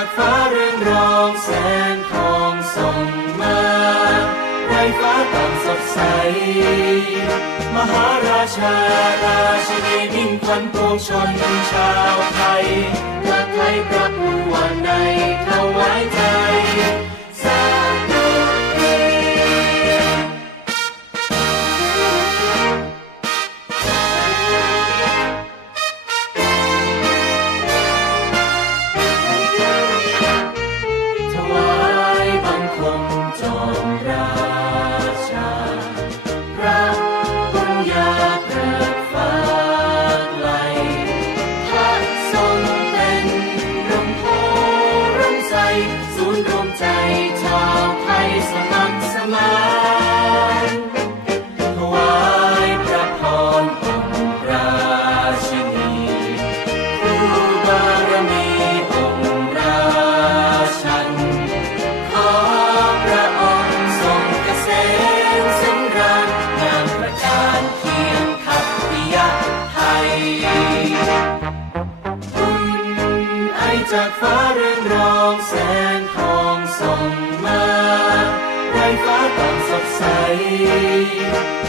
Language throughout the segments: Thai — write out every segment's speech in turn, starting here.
ากฟ้าเรืองรองแสงทองส่องมาในฟ้าต่างสดใส มหาราชาราชินีมิ่งขวัญปวงชนชาวไทยเมื่อไทยประผู้วันในเท่า จากฟ้าเรืองรองแสงทองส่งมาในฟ้าต่างสดใส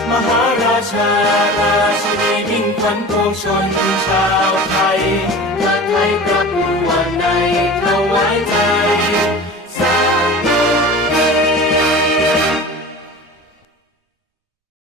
มหาราชาราชินีมิ่งขวัญปวงชนชาวไทย